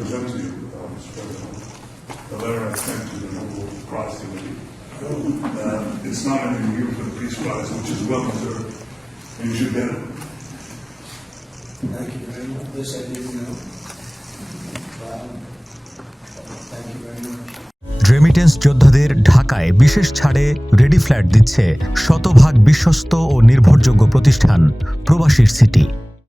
presented you um, the letter I sent to the Nobel Prize Committee. Um, it's not anything new for the Peace Prize, which is well deserved. and You should get it. Thank you very much. This I didn't know. Remittance যোদ্ধাদের ঢাকায় বিশেষ ছাড়ে ready flat দিচ্ছে শতভাগ বিশ্বস্ত ও নির্ভরযোগ্য প্রতিষ্ঠান প্রবাসীর সিটি